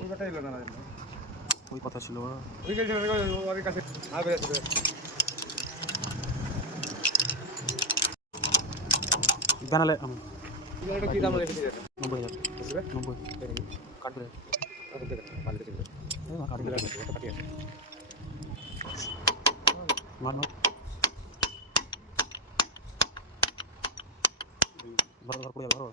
ওই ব্যাটা এলো না ওই কথা ছিল ওই যে ওর কাছে আর বেরিয়েছে জানালে এটা কি দাম রেখে দিয়েছে 90,000 বুঝবে 90 কাটবে মালিক ছিল এই না কাটবে এটা কাটি আছে মার বড় বড় করে বড়